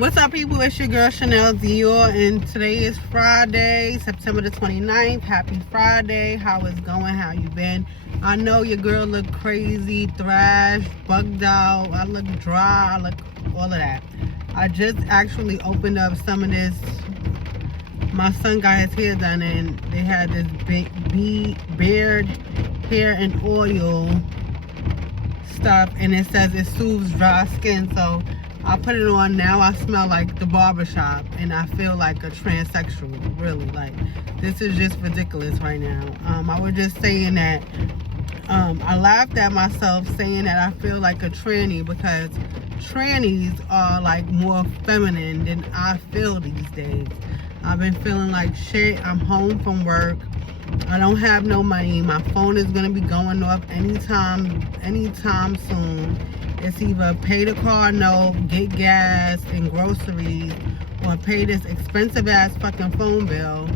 What's up, people? It's your girl Chanel Dior, and today is Friday, September the 29th. Happy Friday. How is going? How you been? I know your girl look crazy, thrashed, bugged out. I look dry. I look all of that. I just actually opened up some of this. My son got his hair done, and they had this big beard hair and oil stuff, and it says it soothes dry skin. So I put it on. Now I smell like the barbershop, and I feel like a transsexual. Really, like, this is just ridiculous right now. I was just saying that I laughed at myself saying that I feel like a tranny, because trannies are like more feminine than I feel these days. I've been feeling like shit. I'm home from work. I don't have no money. My phone is gonna be going off anytime soon. It's either pay the car note, get gas and groceries, or pay this expensive ass fucking phone bill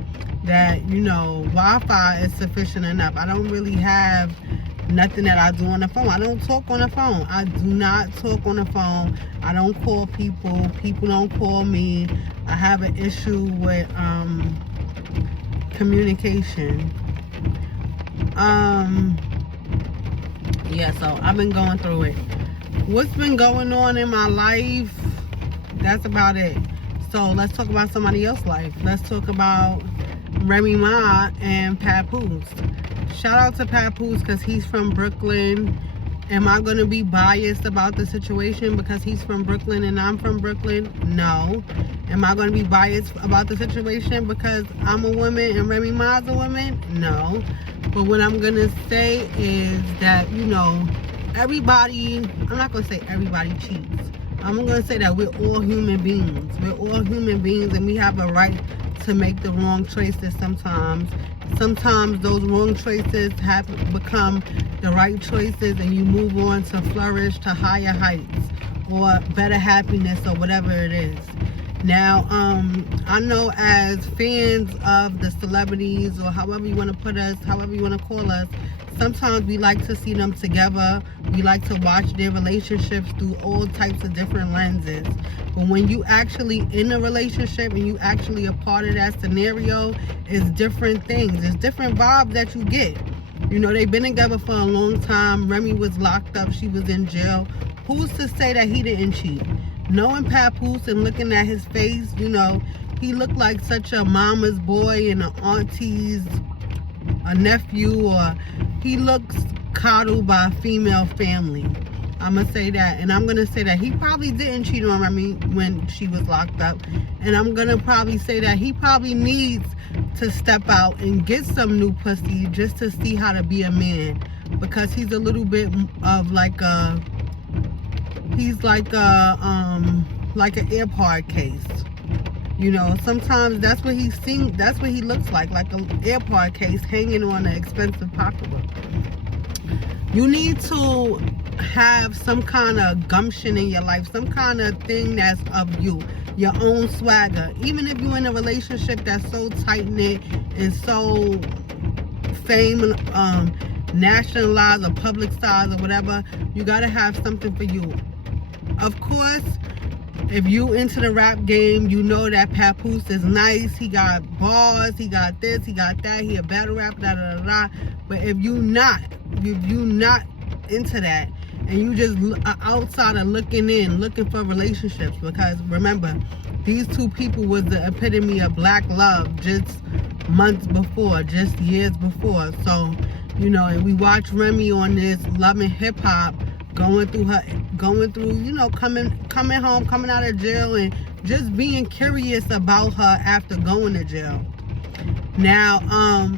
that, you know, Wi-Fi is sufficient enough. I don't really have nothing that I do on the phone. I don't talk on the phone. I do not talk on the phone. I don't call people. People don't call me. I have an issue with communication. Yeah, so I've been going through it. What's been going on in my life? That's about it. So let's talk about somebody else's life. Let's talk about Remy Ma and Papoose. Shout out to Papoose because he's from Brooklyn. Am I going to be biased about the situation because he's from Brooklyn and I'm from Brooklyn? No. Am I going to be biased about the situation because I'm a woman and Remy Ma's a woman? No. But what I'm going to say is that, you know, everybody, I'm not going to say everybody cheats. I'm going to say that we're all human beings. We're all human beings, and we have a right to make the wrong choices sometimes. Sometimes those wrong choices have become the right choices, and you move on to flourish to higher heights or better happiness or whatever it is. Now, I know as fans of the celebrities, or however you want to put us, however you want to call us, sometimes we like to see them together. We like to watch their relationships through all types of different lenses. But when you actually in a relationship and you actually a part of that scenario, it's different things. It's different vibes that you get. You know, they've been together for a long time. Remy was locked up. She was in jail. Who's to say that he didn't cheat? Knowing Papoose and looking at his face, you know, he looked like such a mama's boy and an auntie's a nephew, or he looks coddled by a female family. I'm gonna say that, and I'm gonna say that he probably didn't cheat on Remy when she was locked up, and I'm gonna probably say that he probably needs to step out and get some new pussy just to see how to be a man, because he's a little bit of like a, he's like an AirPod case. You know, sometimes that's what he's seen. That's what he looks like an AirPod case hanging on an expensive pocketbook. You need to have some kind of gumption in your life, some kind of thing that's of you, your own swagger. Even if you're in a relationship that's so tight-knit and so nationalized or publicized or whatever, you gotta have something for you. Of course, if you into the rap game, you know that Papoose is nice. He got bars, he got this, he got that, he a battle rapper, da da da da. But if you not into that, and you just outside of looking in, looking for relationships, because remember, these two people was the epitome of black love just months before, just years before. So, you know, and we watch Remy on this Love and Hip Hop, going through, you know, coming home, coming out of jail, and just being curious about her after going to jail. Now,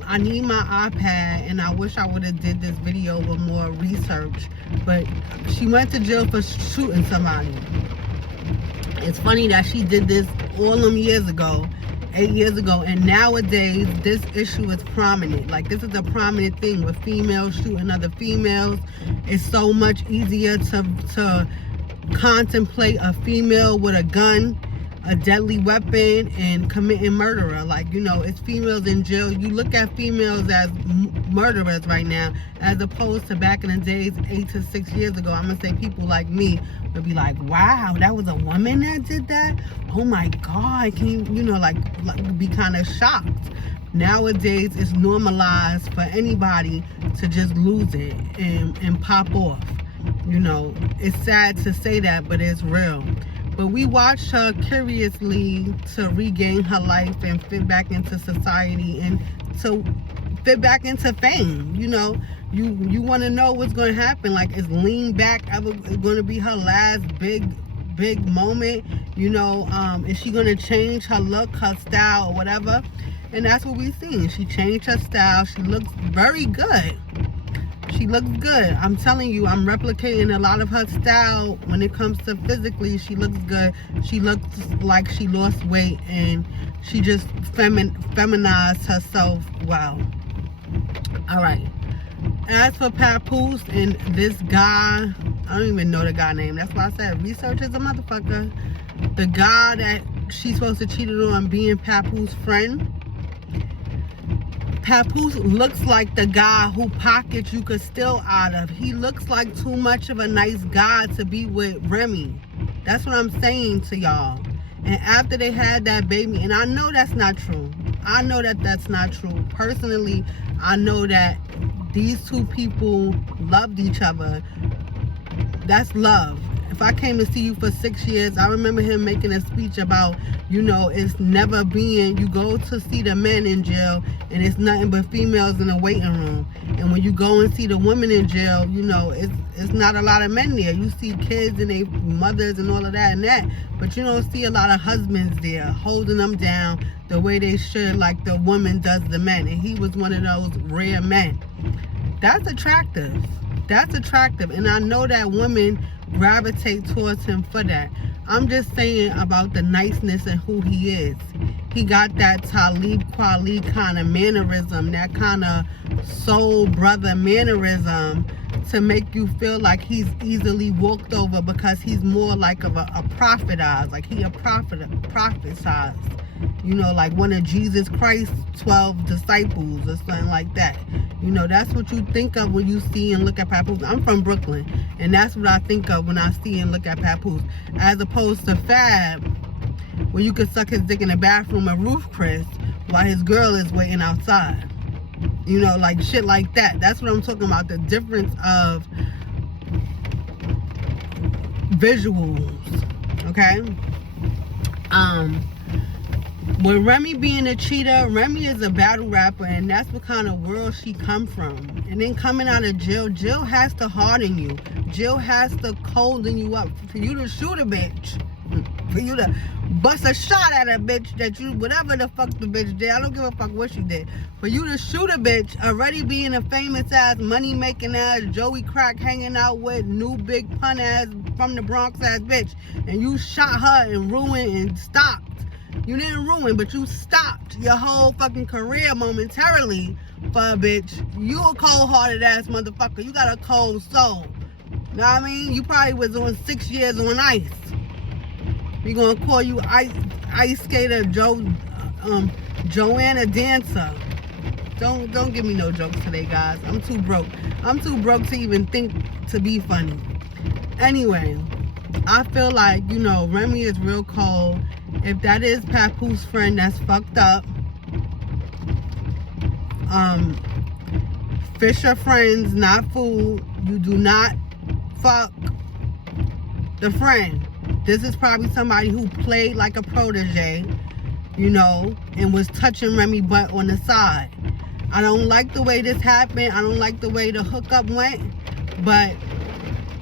I need my iPad, and I wish I would have did this video with more research, but she went to jail for shooting somebody. It's funny that she did this all them years ago, 8 years ago, and nowadays this issue is prominent. Like, this is a prominent thing with females shooting other females. It's so much easier to contemplate a female with a gun, a deadly weapon, and committing murder. Like, you know, it's females in jail. You look at females as murderers right now, as opposed to back in the days, 8 to 6 years ago. I'm gonna say people like me would be like, wow, that was a woman that did that? Oh my God, can you, like be kind of shocked. Nowadays, it's normalized for anybody to just lose it and pop off. It's sad to say that, but it's real. But we watched her curiously to regain her life and fit back into society and to fit back into fame. You want to know what's going to happen. Like, is lean back ever going to be her last big moment? Is she going to change her look, her style, or whatever? And that's what we've seen. She changed her style. She looks very good. She looks good. I'm telling you, I'm replicating a lot of her style when it comes to physically. She looks good. She looks like she lost weight, and she just feminized herself well. All right. As for Papoose and this guy, I don't even know the guy's name. That's why I said research is a motherfucker. The guy that she's supposed to cheat on being Papoose's friend. Papoose looks like the guy who pockets you could steal out of. He looks like too much of a nice guy to be with Remy. That's what I'm saying to y'all. And after they had that baby, and I know that's not true. I know that that's not true. Personally, I know that these two people loved each other. That's love. If I came to see you for 6 years, I remember him making a speech about, it's never being, you go to see the men in jail and it's nothing but females in the waiting room. And when you go and see the women in jail, it's not a lot of men there. You see kids and their mothers and all of that and that, but you don't see a lot of husbands there holding them down the way they should, like the woman does the men. And he was one of those rare men. That's attractive. That's attractive. And I know that women gravitate towards him for that. I'm just saying about the niceness and who he is. He got that Talib Kweli kind of mannerism, that kind of soul brother mannerism to make you feel like he's easily walked over because he's more like of a prophetized, like he a prophesized. Like one of Jesus Christ's 12 disciples or something like that. That's what you think of when you see and look at Papoose. I'm from Brooklyn, and that's what I think of when I see and look at Papoose. As opposed to Fab, where you could suck his dick in the bathroom of Ruth Chris while his girl is waiting outside. Like shit like that. That's what I'm talking about. The difference of visuals. Okay? With Remy being a cheater, Remy is a battle rapper, and that's what kind of world she come from. And then coming out of jail, jail has to harden you. Jail has to colden you up for you to shoot a bitch. For you to bust a shot at a bitch that you, whatever the fuck the bitch did. I don't give a fuck what she did. For you to shoot a bitch, already being a famous ass, money making ass, Joey Crack hanging out with, new big pun ass, from the Bronx ass bitch. And you shot her and ruined and stopped. You didn't ruin, but you stopped your whole fucking career momentarily for a bitch. You a cold-hearted ass motherfucker. You got a cold soul. Know what I mean? You probably was on 6 years on ice. We gonna call you ice skater Joanna Dancer. Don't give me no jokes today, guys. I'm too broke. I'm too broke to even think to be funny. Anyway, I feel like, Remy is real cold. If that is Papoose's friend, that's fucked up. Fish are friends, not food. You do not fuck the friend. This is probably somebody who played like a protege, and was touching Remy butt on the side. I don't like the way this happened. I don't like the way the hookup went, but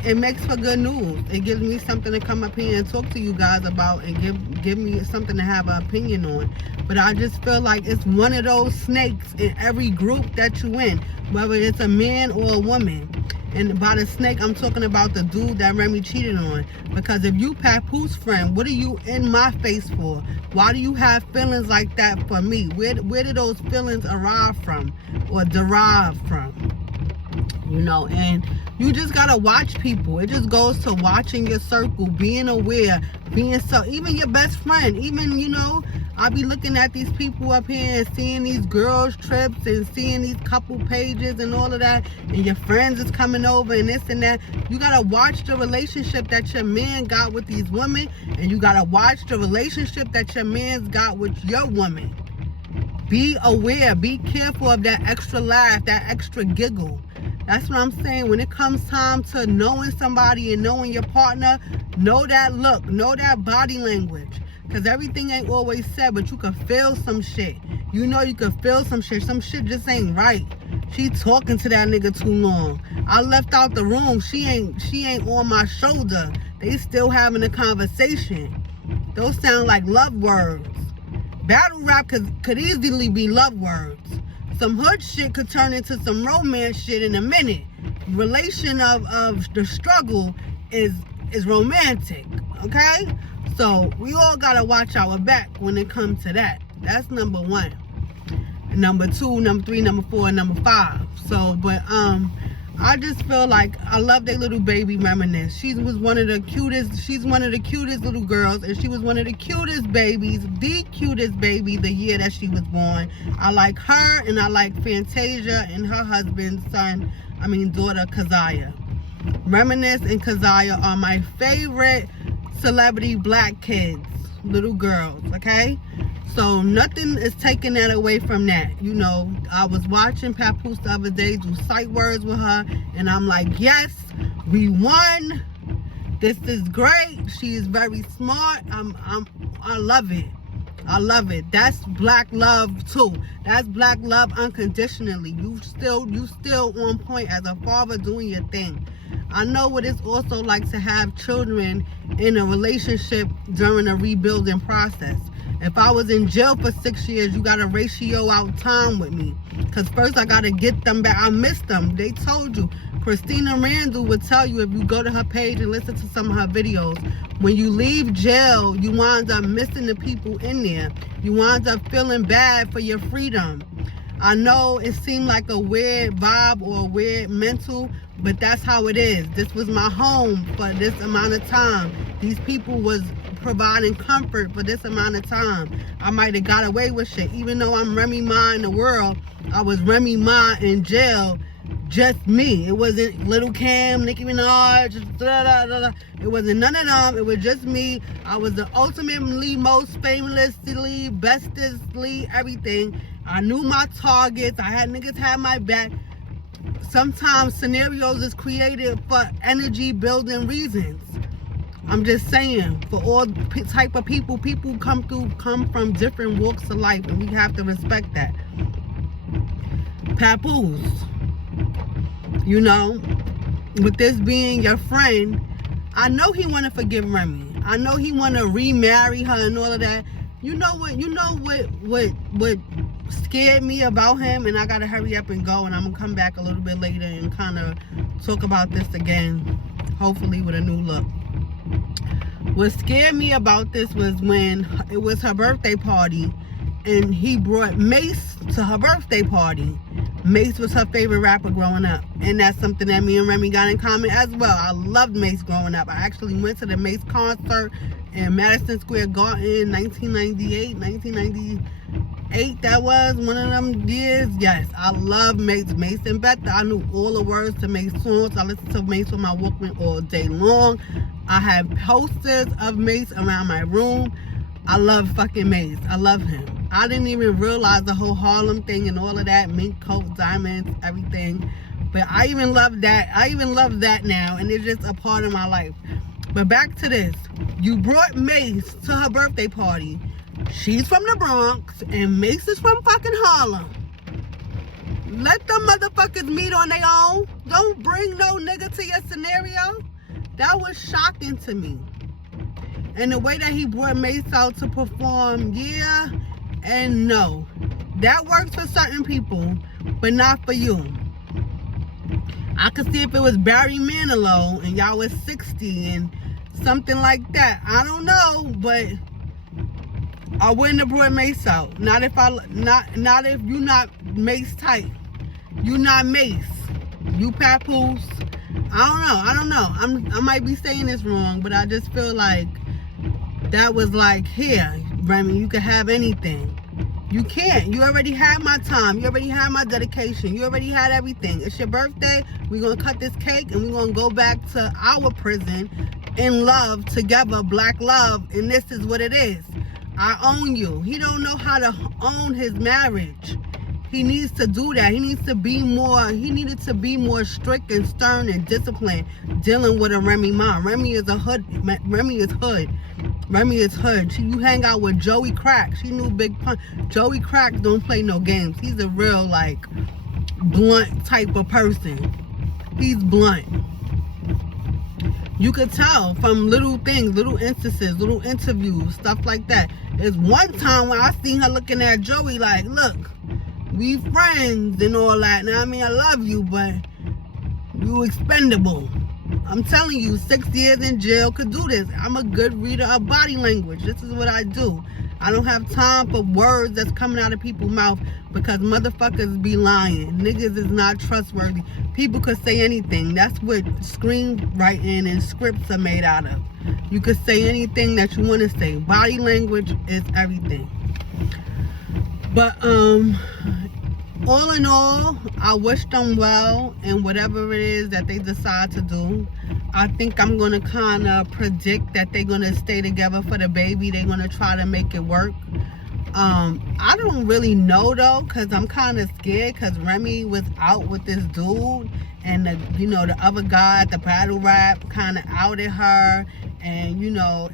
it makes for good news. It gives me something to come up here and talk to you guys about and give me something to have an opinion on. But I just feel like it's one of those snakes in every group that you in, whether it's a man or a woman. And by the snake, I'm talking about the dude that Remy cheated on. Because if you Papoose's friend, what are you in my face for? Why do you have feelings like that for me? Where do those feelings arrive from or derive from? And you just gotta watch people. It just goes to watching your circle, being aware, even your best friend, even, I be looking at these people up here and seeing these girls trips and seeing these couple pages and all of that, and your friends is coming over and this and that. You gotta watch the relationship that your man got with these women, and you gotta watch the relationship that your man's got with your woman. Be aware, be careful of that extra laugh, that extra giggle. That's what I'm saying. When it comes time to knowing somebody and knowing your partner, know that look, know that body language. Because everything ain't always said, but you can feel some shit. You know you can feel some shit. Some shit just ain't right. She talking to that nigga too long. I left out the room. She ain't on my shoulder. They still having a conversation. Those sound like love words. Battle rap could easily be love words. Some hood shit could turn into some romance shit in a minute. Relation of the struggle is romantic, okay? So we all gotta watch our back when it comes to that. That's number one. Number two, number three, number four, and number five. So, but I just feel like I love their little baby Reminisce. She's one of the cutest little girls, and she was one of the cutest babies, the cutest baby the year that she was born. I like her, and I like Fantasia and her husband's daughter, Keziah. Reminisce and Keziah are my favorite celebrity black kids, little girls, okay? So nothing is taking that away from that. You know, I was watching Papoose the other day do sight words with her, and I'm like, yes, we won. This is great. She is very smart. I love it. I love it. That's black love too. That's black love unconditionally. You still on point as a father doing your thing. I know what it's also like to have children in a relationship during a rebuilding process. If I was in jail for 6 years, you got to ratio out time with me. Because first I got to get them back. I missed them. They told you. Christina Randall would tell you if you go to her page and listen to some of her videos. When you leave jail, you wind up missing the people in there. You wind up feeling bad for your freedom. I know it seemed like a weird vibe or a weird mental, but that's how it is. This was my home for this amount of time. These people was providing comfort for this amount of time. I might have got away with shit. Even though I'm Remy Ma in the world, I was Remy Ma in jail, just me. It wasn't Little Kim, Nicki Minaj, It wasn't none of them. It was just me. I was the ultimately most famously, bestestly, everything. I knew my targets. I had niggas have my back. Sometimes scenarios is created for energy building reasons. I'm just saying, for all type of people come from different walks of life, and we have to respect that. Papoose, you know, with this being your friend, I know he want to forgive Remy. I know he want to remarry her and all of that. You know what scared me about him, and I gotta hurry up and go, and I'm gonna come back a little bit later and kind of talk about this again, hopefully with a new look. What scared me about this was when it was her birthday party and he brought Mace to her birthday party. Mace was her favorite rapper growing up, and that's something that me and Remy got in common as well. I loved Mace growing up. I actually went to the Mace concert in Madison Square Garden, 1998, that was one of them years. Yes, I love Mace. Mace and Betha. I knew all the words to Mace songs. I listened to Mace on my Walkman all day long. I have posters of Mace around my room. I love fucking Mace. I love him. I didn't even realize the whole Harlem thing and all of that, mink coat, diamonds, everything. But I even love that. I even love that now, and it's just a part of my life. But back to this. You brought Mace to her birthday party. She's from the Bronx, and Mace is from fucking Harlem. Let them motherfuckers meet on their own. Don't bring no nigga to your scenario. That was shocking to me. And the way that he brought Mace out to perform, yeah and no. That works for certain people, but not for you. I could see if it was Barry Manilow and y'all was 60 and something like that. I don't know, but I wouldn't have brought Mace out. Not if you not Mace type. You not Mace. You Papoose. I don't know. I might be saying this wrong, but I just feel like that was like, here, Remy, you can have anything. You can't. You already had my time. You already had my dedication. You already had everything. It's your birthday. We're going to cut this cake and we're going to go back to our prison in love together, black love. And this is what it is. I own you. He don't know how to own his marriage. He needs to do that. He needs to be more, he needed to be more strict and stern and disciplined dealing with a Remy Ma. Remy is a hood. Remy is hood. Remy is hood. You hang out with Joey Crack. She knew Big Pun. Joey Crack don't play no games. He's a real, like, blunt type of person. He's blunt. You could tell from little things, little instances, little interviews, stuff like that. There's one time when I seen her looking at Joey like, look, we friends and all that. Now, I mean, I love you, but you expendable. I'm telling you, 6 years in jail could do this. I'm a good reader of body language. This is what I do. I don't have time for words that's coming out of people's mouth because motherfuckers be lying. Niggas is not trustworthy. People could say anything. That's what screenwriting and scripts are made out of. You could say anything that you want to say. Body language is everything. But all in all, I wish them well in whatever it is that they decide to do. I think I'm going to kind of predict that they're going to stay together for the baby. They're going to try to make it work. I don't really know, though, because I'm kind of scared because Remy was out with this dude. And, the other guy at the battle rap kind of outed her. And,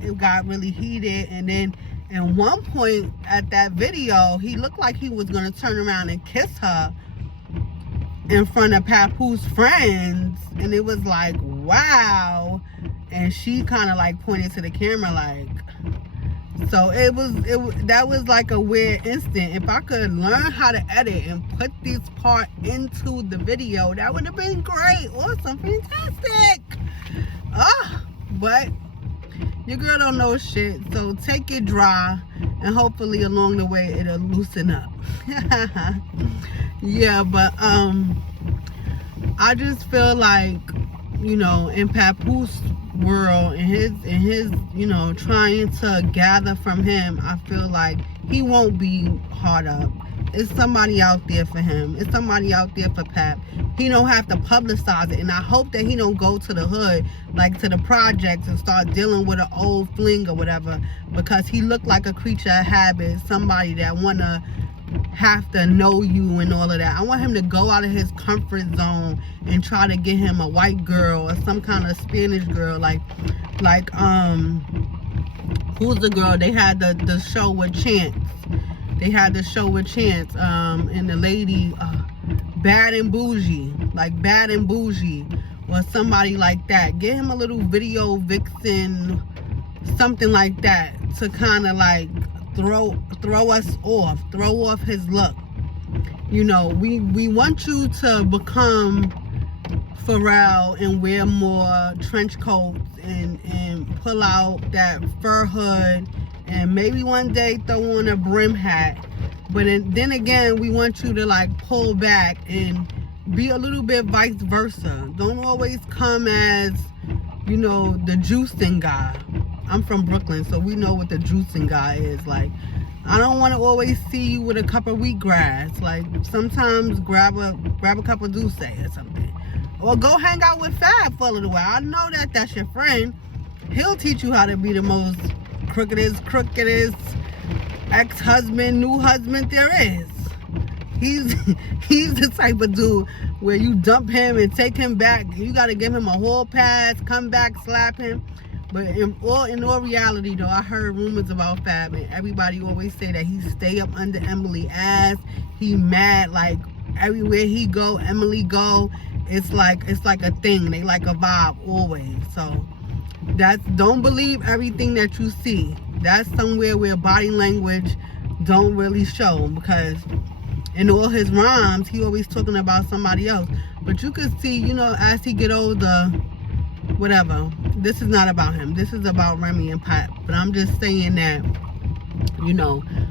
it got really heated. And then at one point at that video, he looked like he was going to turn around and kiss her in front of Papoose friends. And it was like, wow. And she kind of like pointed to the camera like, so that was like a weird instant. If I could learn how to edit and put this part into the video, that would have been great. Awesome. Fantastic. But your girl don't know shit, so take it dry, and hopefully along the way it'll loosen up. Yeah, but I just feel like, in Papoose world, in his trying to gather from him, I feel like he won't be hard up. It's somebody out there for him. It's somebody out there for Pap. He don't have to publicize it. And I hope that he don't go to the hood, like to the projects, and start dealing with an old fling or whatever. Because he looked like a creature of habit. Somebody that want to have to know you and all of that. I want him to go out of his comfort zone and try to get him a white girl or some kind of Spanish girl. Like who's the girl? They had the show with Chance. They had the show with Chance, and the lady, Bad and Bougie, like Bad and Bougie, or somebody like that. Get him a little video vixen, something like that, to kind of like throw off his look. We want you to become Pharrell and wear more trench coats and pull out that fur hood. And maybe one day throw on a brim hat. But then again, we want you to like pull back and be a little bit vice versa. Don't always come as, the juicing guy. I'm from Brooklyn, so we know what the juicing guy is. Like, I don't want to always see you with a cup of wheatgrass. Like, sometimes grab a cup of Douce or something. Or go hang out with Fab for a little while. I know that that's your friend. He'll teach you how to be the most crookedest ex-husband, new husband there is. He's the type of dude where you dump him and take him back. You got to give him a hall pass, come back, slap him. But in all reality, though, I heard rumors about Fab, and everybody always say that he stay up under Emily ass. He mad, like everywhere he go, Emily go. It's like a thing. They like a vibe always. So don't believe everything that you see. That's somewhere where body language don't really show, because in all his rhymes he always talking about somebody else. But you could see, as he get older, whatever. This is not about him. This is about Remy and Pap. But I'm just saying that,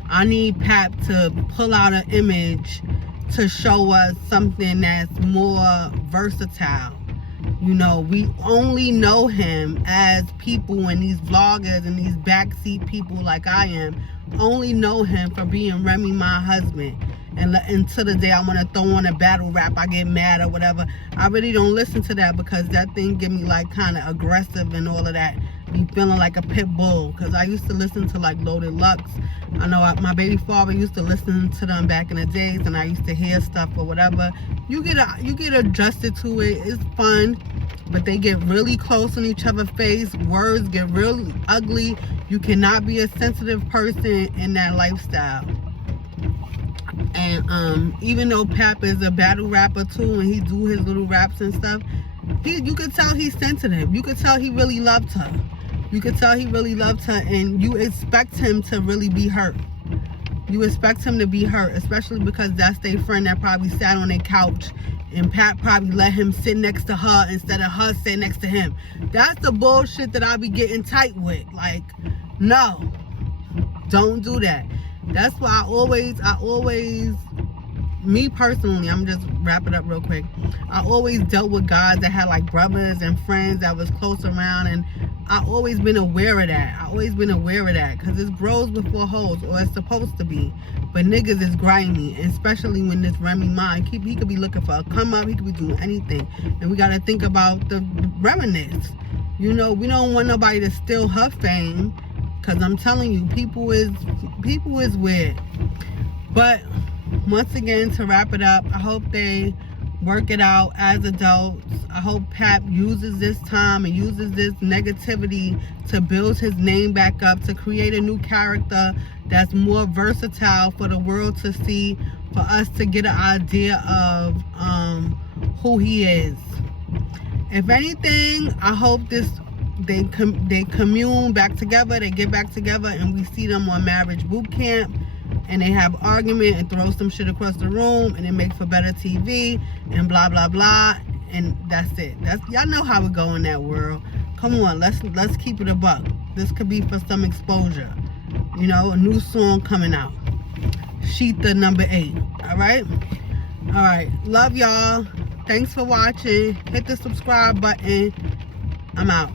I need Pap to pull out an image to show us something that's more versatile. You know, we only know him as people, and these vloggers and these backseat people like I am only know him for being Remy Ma husband. And until the day I want to throw on a battle rap, I get mad or whatever, I really don't listen to that, because that thing get me like kind of aggressive and all of that. Be feeling like a pit bull, because I used to listen to like Loaded Lux. I know my baby father used to listen to them back in the days, and I used to hear stuff or whatever. You get adjusted to it. It's fun, but they get really close in each other's face. Words get really ugly. You cannot be a sensitive person in that lifestyle. And even though Pap is a battle rapper too, and he do his little raps and stuff, you could tell he's sensitive. You could tell he really loved her. You could tell he really loved her, and you expect him to really be hurt. You expect him to be hurt, especially because that's their friend that probably sat on their couch, and Pat probably let him sit next to her instead of her sitting next to him. That's the bullshit that I be getting tight with. Like, no, don't do that. That's why I always, me personally, I'm just wrap it up real quick. I always dealt with guys that had like brothers and friends that was close around, and I always been aware of that. Because it's bros before hoes, or it's supposed to be. But niggas is grimy, especially when this Remy Ma, he could be looking for a come up, he could be doing anything. And we gotta think about the reminisce. You know, we don't want nobody to steal her fame, because I'm telling you, people is weird. But once again, to wrap it up, I hope they work it out as adults. I hope Pap uses this time and uses this negativity to build his name back up, to create a new character that's more versatile for the world to see, for us to get an idea of who he is. If anything, I hope they commune back together, they get back together, and we see them on Marriage Boot Camp, and they have argument and throw some shit across the room, and it makes for better TV and blah blah blah, and that's it. Y'all know how it go in that world. Come on, let's keep it a buck. This could be for some exposure. You know, a new song coming out. Sheetha number 8. All right. Love y'all. Thanks for watching. Hit the subscribe button. I'm out.